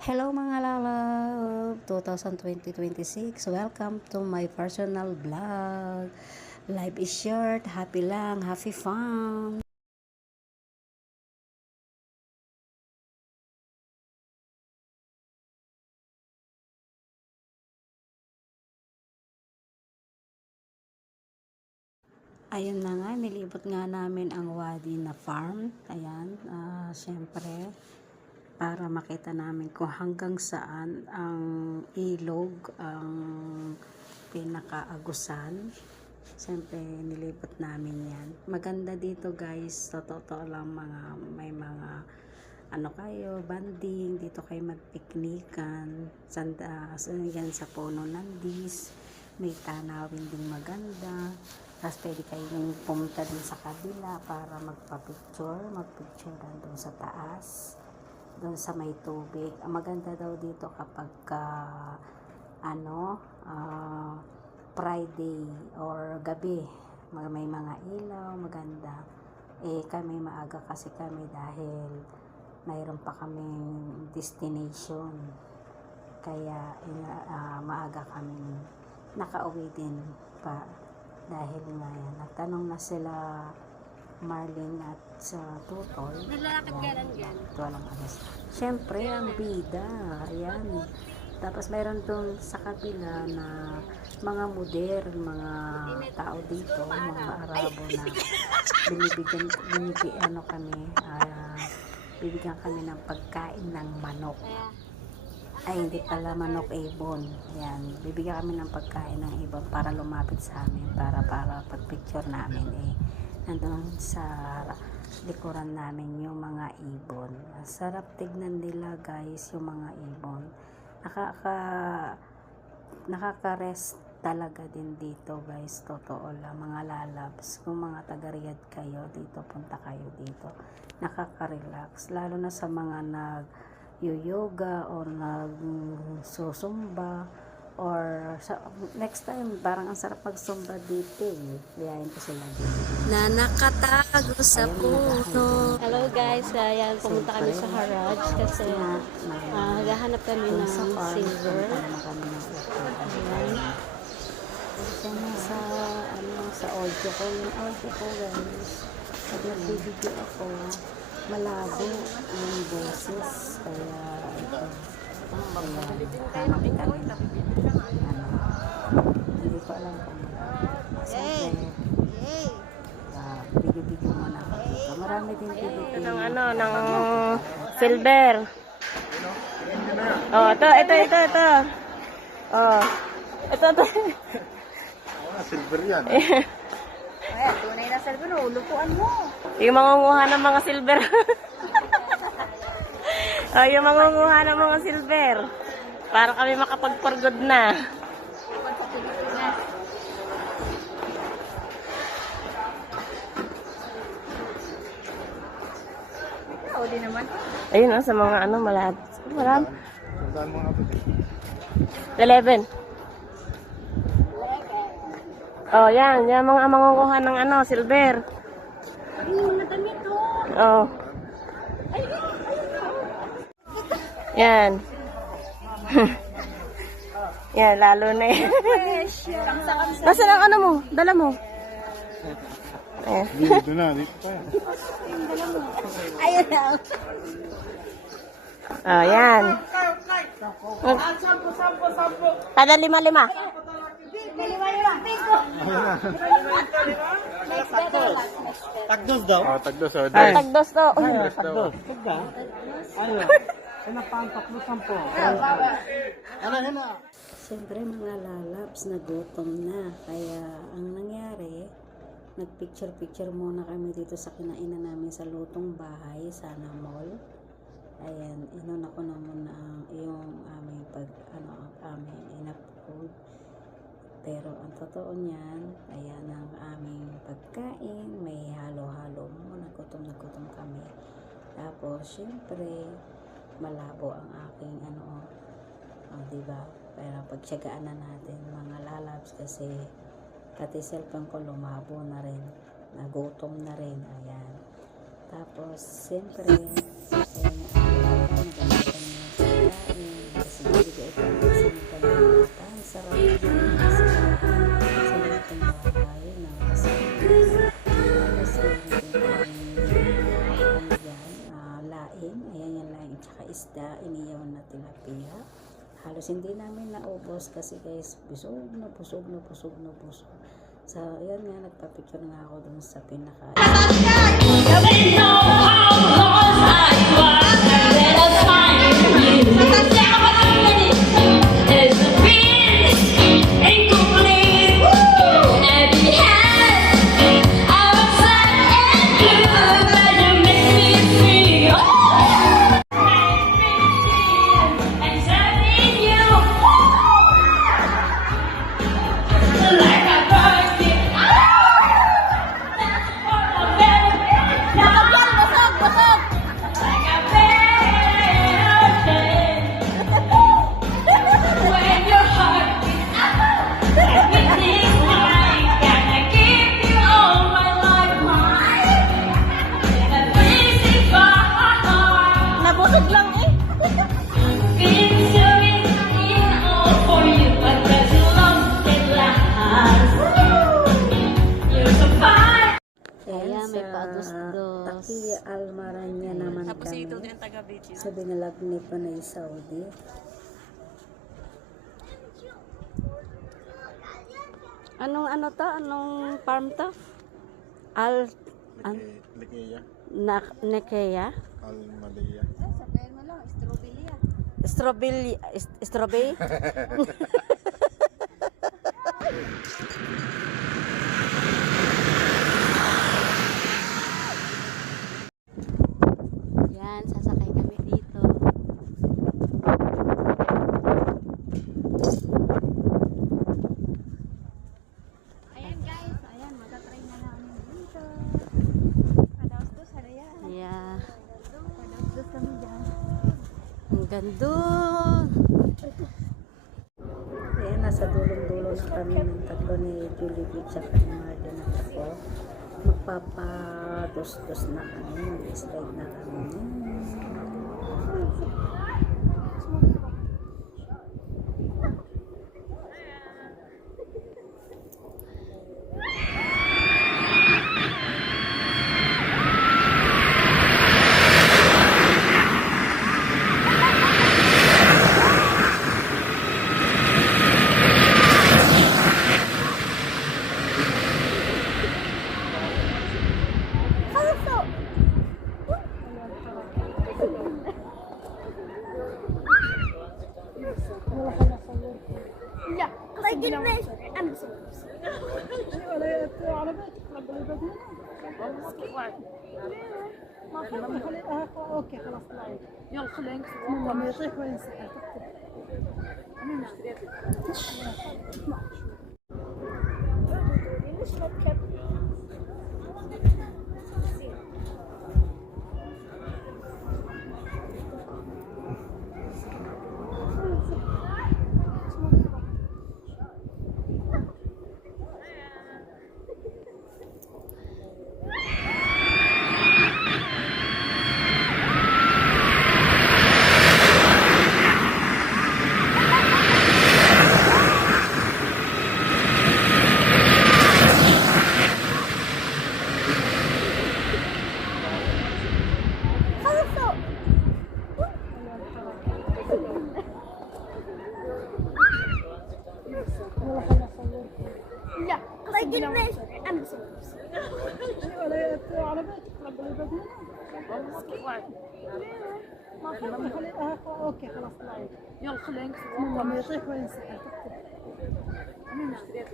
Hello mga lalab, 2026. Welcome to my personal vlog. Life is short, happy lang, happy fun. Ayun na nga, nilibot nga namin ang Wadi na farm. Ayan, syempre, para makita namin kung hanggang saan ang ilog, ang pinakaagusan. Siyempre, nilipot namin yan. Maganda dito guys, sa totoo lang may mga ano kayo, banding, dito kayo magpiknikan, yan sa puno ng dis, may tanawin din maganda, tapos pwede kayong pumunta din sa kabila para magpicture doon sa taas, doon sa may tubig. Ang maganda daw dito kapag Friday or gabi, may mga ilaw, maganda. Kami maaga kasi kami dahil mayroon pa kaming destination. Kaya maaga kami nakauwi din pa dahil nga yan. Nagtanong na sila Marlene at sa Tutoy. Nalalakad ka lang dyan. Walang alas. Siyempre, ang bida. Ayan. Tapos mayroon doon sa kabila na mga modern, mga tao dito, mga Arabo na bibigyan kami ng pagkain ng manok. Ay, hindi pala manok, ibon. Yan, bibigyan kami ng pagkain ng ibon para lumapit sa amin, para pag-picture namin nandun sa likuran namin yung mga ibon. Sarap tignan nila guys, yung mga ibon. Nakaka-rest talaga din dito guys, totoo lang mga lalabs. Kung mga taga-Riyadh kayo dito, punta kayo dito, nakaka-relax, lalo na sa mga nag-yoga or nag-susumba or next time parang ang sarap mag-zumba dito liyahin ko sila dito Na nakatago sa puno. Hello guys, ayan, pumunta kami sa Haraj kasi naghahanap kami ng silver. Ayan. Sa audio ko, guys, pag nagbibideo ako, malabo ang boses, kaya ito hanap kami hindi ko alam kung siyempre video muna ako dito. Marami din dito ng silver. Oh, ito. Oh. Ito. Silver yan. Ayan, tunay na silver, lupuan mo. Yung mangunguha ng mga silver. Yung mangunguha ng mga silver. Para kami makapag-forgod na. Di naman. Ayun sa mga malad. Marami. Saan mo nga po? 11. Oh, yan mga mangunguha ng silver. Madami to. Oh. Yan. Yan, lalo na yan. Nasaan ang mo? Dala mo. Dito na, dito pa yan. Ayan na. Oh, yan. Kada 5-5. Tagdos daw? Oo, tagdos. Tagdos to. Tagdos. siyempre mga lalabs nagutom na, kaya ang nangyari, nagpicture muna kami dito sa kinainan namin sa lutong bahay, Sana Mall. Ayan, inuna ko na muna yung aming aming enough food. Pero ang totoo niyan, ayan ang aming pagkain, may halo-halo mo, nagutom kami. Tapos, syempre, malabo ang aking diba? Pero pagtyagaan na natin mga lalabs kasi pati cellphone ko lumabo na rin, nagutom na rin, ayan. Tapos, siyempre, ayan, maganda kami isda, iniyaw na tilapia. Halos hindi namin naubos kasi guys, busog na busog na busog na busog. So, ayan nga, nagpa-picture nga ako dun sa pinaka. Nabusog lang eh. Ayan, Ayan, may sa pados-dos. Taki Almaranya naman kami. Sa binalag ni Panay Saudi. Anong ano to? Anong farm to? Likiya. Nekeya? Almalia. Strawberry? Yan, sasakay kami dito. Ayan guys, ayan, matatry na namin dito. Padaos-dos, haraya. Yeah. Padaos-dos kami dyan. Ang ganda. Ayan, nasa dulong-dulo na kami ng tatlo ni Julie Beach at ni Martin at ako. Magpapados-dos na kami. Mag-slide na kami. لا الله يقلبش امس اوكي خلاص طلعي يلا خلينا نكتب لما يطيح وين تكتب انا اشتريت لا الله يقلبش امس ولا على بالك رب البدن اوكي خلاص طلعي يلا خلينا نكتب لما يطيح وين تكتب انا اشتريت